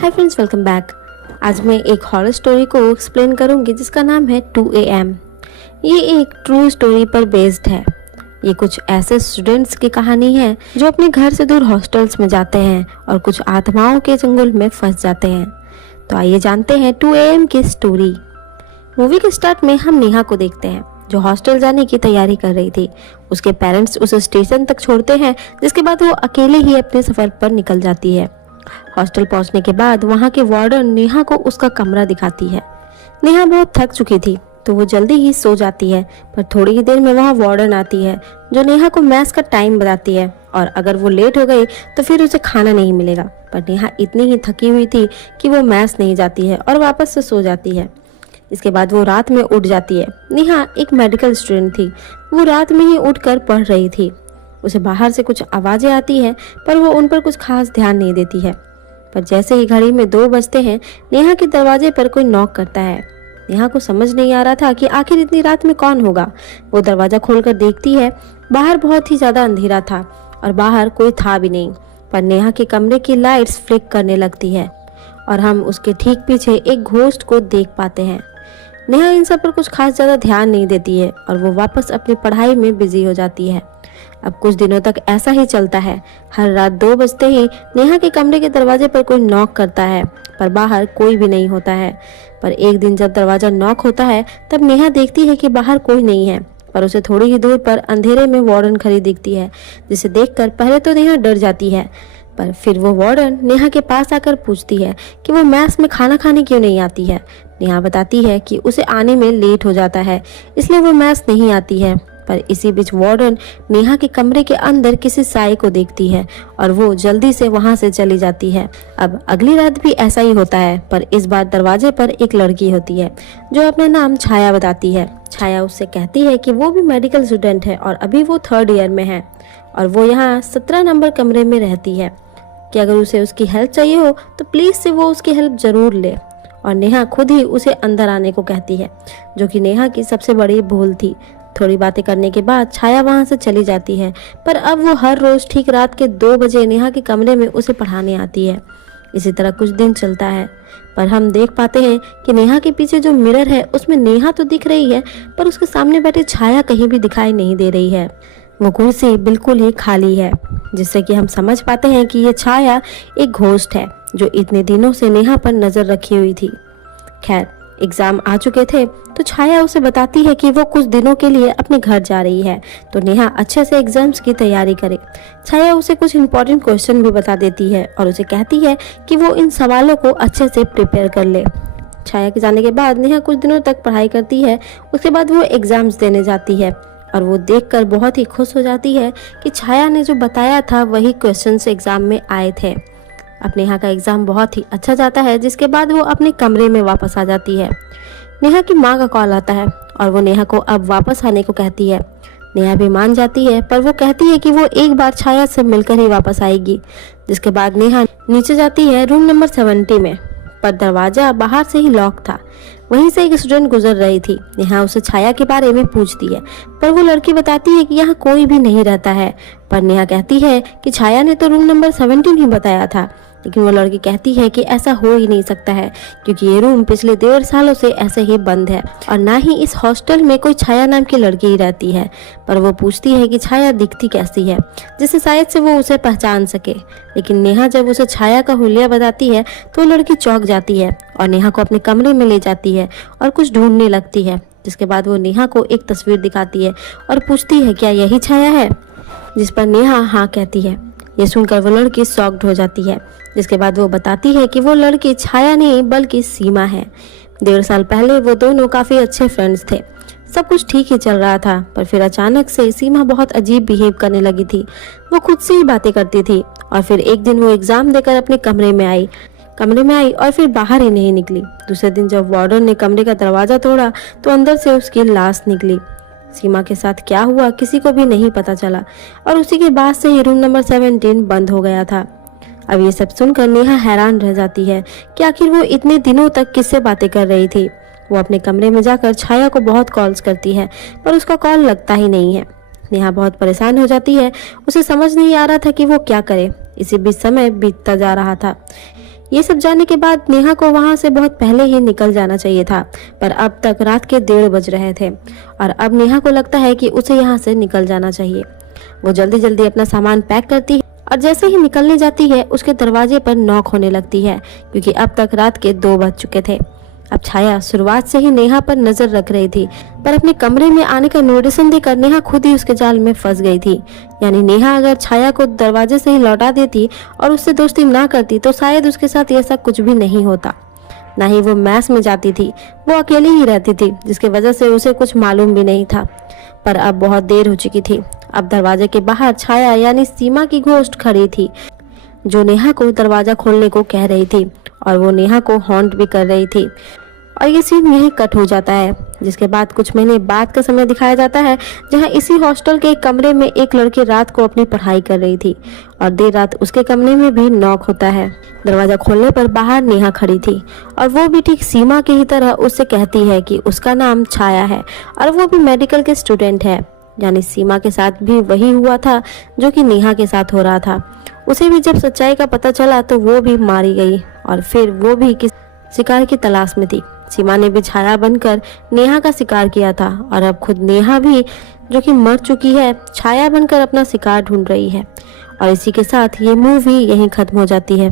Hi friends, welcome back. आज मैं एक हॉरर स्टोरी को एक्सप्लेन करूंगी जिसका नाम है 2 AM। ये एक ट्रू स्टोरी पर बेस्ड है। ये कुछ ऐसे स्टूडेंट्स की कहानी है जो अपने घर से दूर हॉस्टल्स में जाते हैं और कुछ आत्माओं के चंगुल में फंस जाते हैं। तो आइए जानते हैं 2 AM की स्टोरी। मूवी के स्टार्ट में हम नेहा को देखते हैं जो हॉस्टल जाने की तैयारी कर रही थी। उसके पेरेंट्स उसे स्टेशन तक छोड़ते हैं, जिसके बाद वो अकेले ही अपने सफर पर निकल जाती है। हॉस्टल पहुंचने के बाद वहां के वार्डन नेहा को उसका कमरा दिखाती है। नेहा बहुत थक चुकी थी तो वो जल्दी ही सो जाती है, पर थोड़ी ही देर में वहां वार्डन आती है जो नेहा को मैथ्स का टाइम बताती है और अगर वो लेट हो गई तो फिर उसे खाना नहीं मिलेगा। पर नेहा इतनी ही थकी हुई थी कि वो मैथ्स नहीं जाती है और वापस से सो जाती है। इसके बाद वो रात में उठ जाती है। नेहा एक मेडिकल स्टूडेंट थी। वो रात में ही उठकर पढ़ रही थी। उसे बाहर से कुछ आवाजें आती हैं पर वो उन पर कुछ खास ध्यान नहीं देती है। पर जैसे ही घड़ी में 2 बजते हैं, नेहा के दरवाजे पर कोई नॉक करता है। नेहा को समझ नहीं आ रहा था कि आखिर इतनी रात में कौन होगा। वो दरवाजा खोलकर देखती है। बाहर बहुत ही ज्यादा अंधेरा था और बाहर कोई था भी नहीं, पर नेहा के कमरे की लाइट्स फ्लिक करने लगती है और हम उसके ठीक पीछे एक घोस्ट को देख पाते हैं। नेहा इन सब पर कुछ खास ज्यादा ध्यान नहीं देती है और वो वापस अपनी पढ़ाई में बिजी हो जाती है। अब कुछ दिनों तक ऐसा ही चलता है। हर रात 2 बजते ही नेहा के कमरे के दरवाजे पर कोई नॉक करता है पर बाहर कोई भी नहीं होता है। पर एक दिन जब दरवाजा नॉक होता है तब नेहा देखती है कि बाहर कोई नहीं है, पर उसे थोड़ी ही दूर पर अंधेरे में वार्डन खड़ी दिखती है, जिसे देखकर पहले तो नेहा डर जाती है। पर फिर वो वार्डन नेहा के पास आकर पूछती है कि वो मैस में खाना खाने क्यों नहीं आती है। नेहा बताती है कि उसे आने में लेट हो जाता है, इसलिए वो मैस नहीं आती है। पर इसी बीच वार्डन नेहा के कमरे के अंदर किसी साई को देखती है और वो जल्दी से वहां से चली जाती है। अब अगली रात भी ऐसा ही होता है, पर इस बार दरवाजे पर एक लड़की होती है जो अपना नाम छाया बताती है। छाया उससे कहती है कि वो भी मेडिकल स्टूडेंट है और अभी वो 3rd ईयर में है और वो यहाँ 17 नंबर कमरे में रहती है, कि अगर उसे उसकी हेल्प चाहिए हो तो प्लीज से वो उसकी हेल्प जरूर ले। और नेहा खुद ही उसे अंदर आने को कहती है, जो कि नेहा की सबसे बड़ी भूल थी। थोड़ी बातें करने के बाद छाया वहां से चली जाती है, पर अब वो हर रोज ठीक रात के 2 बजे नेहा के कमरे में उसे पढ़ाने आती है। इसी तरह कुछ दिन चलता है, पर हम देख पाते हैं कि नेहा के पीछे जो मिरर है उसमें नेहा तो दिख रही है, पर उसके सामने बैठे छाया कहीं भी दिखाई नहीं दे रही है। वो कुर्सी बिल्कुल ही खाली है, जिससे कि हम समझ पाते हैं कि ये छाया एक घोस्ट है जो इतने दिनों से नेहा पर नजर रखी हुई थी। खैर, एग्जाम आ चुके थे तो छाया उसे बताती है कि वो कुछ दिनों के लिए अपने घर जा रही है, तो नेहा अच्छे से एग्जाम्स की तैयारी करे। छाया उसे कुछ इंपॉर्टेंट क्वेश्चन भी बता देती है और उसे कहती है कि वो इन सवालों को अच्छे से प्रिपेयर कर ले। छाया के जाने के बाद नेहा कुछ दिनों तक पढ़ाई करती है। उसके बाद वो एग्जाम्स देने जाती है और वो देखकर बहुत ही खुश हो जाती है कि छाया ने जो बताया था वही क्वेश्चंस एग्जाम में आए थे। अब नेहा का एग्जाम बहुत ही अच्छा जाता है, जिसके बाद वो अपने कमरे में वापस आ जाती है। नेहा की माँ का कॉल आता है और वो नेहा को अब वापस आने को कहती है। नेहा भी मान जाती है, पर वो कहती है कि वो एक बार छाया से मिलकर ही वापस आएगी। जिसके बाद नेहा नीचे जाती है रूम नंबर 70 में, पर दरवाजा बाहर से ही लॉक था। वहीं से एक स्टूडेंट गुजर रही थी। नेहा उसे छाया के बारे में पूछती है, पर वो लड़की बताती है कि यहाँ कोई भी नहीं रहता है। पर नेहा कहती है कि छाया ने तो रूम नंबर 17 ही बताया था, लेकिन वो लड़की कहती है कि ऐसा हो ही नहीं सकता है, क्योंकि ये रूम पिछले 1.5 सालों से ऐसे ही बंद है और ना ही इस हॉस्टल में कोई छाया नाम की लड़की ही रहती है। पर वो पूछती है कि छाया दिखती कैसी है, जिससे शायद से वो उसे पहचान सके। लेकिन नेहा जब उसे छाया का हुलिया बताती है तो वो लड़की चौंक जाती है और नेहा को अपने कमरे में ले जाती है और कुछ ढूंढने लगती है। जिसके बाद वो नेहा को एक तस्वीर दिखाती है और पूछती है क्या यही छाया है, जिस पर नेहा हाँ कहती है। ये सुनकर वो लड़की शॉक्ड हो जाती है। जिसके बाद वो बताती है कि वो लड़की छाया नहीं बल्कि सीमा है। 1.5 साल पहले वो दोनों काफी अच्छे फ्रेंड्स थे। सब कुछ ठीक ही चल रहा था, पर फिर अचानक से सीमा बहुत अजीब बिहेव करने लगी थी। वो खुद से ही बातें करती थी और फिर एक दिन वो एग्जाम देकर अपने कमरे में आई और फिर बाहर ही नहीं निकली। दूसरे दिन जब वार्डन ने कमरे का दरवाजा तोड़ा तो अंदर से उसकी लाश निकली। सीमा के साथ क्या हुआ किसी को भी नहीं पता चला और उसी के बाद से ही रूम नंबर 17 बंद हो गया था। अब ये सब सुनकर नेहा हैरान रह जाती है कि आखिर वो इतने दिनों तक किससे बातें कर रही थी। वो अपने कमरे में जाकर छाया को बहुत कॉल्स करती है, पर उसका कॉल लगता ही नहीं है। नेहा बहुत परेशान हो जाती है। उसे समझ नहीं आ रहा था कि वो क्या करे। इसी बीच समय बीतता जा रहा था। ये सब जानने के बाद नेहा को वहां से बहुत पहले ही निकल जाना चाहिए था, पर अब तक रात के 1:30 बज रहे थे और अब नेहा को लगता है कि उसे यहाँ से निकल जाना चाहिए। वो जल्दी जल्दी अपना सामान पैक करती है और जैसे ही निकलने जाती है उसके दरवाजे पर नॉक होने लगती है, क्योंकि अब तक रात के 2 बज चुके थे। अब छाया शुरुआत से ही नेहा पर नजर रख रही थी, पर अपने कमरे में आने का नोटिसन देकर नेहा खुद ही उसके जाल में फंस गई थी। यानी नेहा अगर छाया को दरवाजे से ही लौटा देती और उससे दोस्ती ना करती तो शायद उसके साथ ऐसा कुछ भी नहीं होता। ना ही वो मैस में जाती थी, वो अकेली ही रहती थी, जिसकी वजह से उसे कुछ मालूम भी नहीं था। पर अब बहुत देर हो चुकी थी। अब दरवाजे के बाहर छाया यानी सीमा की घोस्ट खड़ी थी, जो नेहा को दरवाजा खोलने को कह रही थी और वो नेहा को हॉन्ट भी कर रही थी। और ये सीन यहीं कट हो जाता है, जिसके बाद कुछ महीने बाद का समय दिखाया जाता है, जहां इसी हॉस्टल के एक कमरे में एक लड़की रात को अपनी पढ़ाई कर रही थी और देर रात उसके कमरे में भी नॉक होता है। दरवाजा खोलने पर बाहर नेहा खड़ी थी और वो भी ठीक सीमा की ही तरह उससे कहती है कि उसका नाम छाया है और वो भी मेडिकल के स्टूडेंट है। यानी सीमा के साथ भी वही हुआ था जो कि नेहा के साथ हो रहा था। उसे भी जब सच्चाई का पता चला तो वो भी मारी गई और फिर वो भी किस शिकार की तलाश में थी। सीमा ने भी छाया बनकर नेहा का शिकार किया था और अब खुद नेहा भी, जो कि मर चुकी है, छाया बनकर अपना शिकार ढूंढ रही है। और इसी के साथ ये मूवी यहीं खत्म हो जाती है।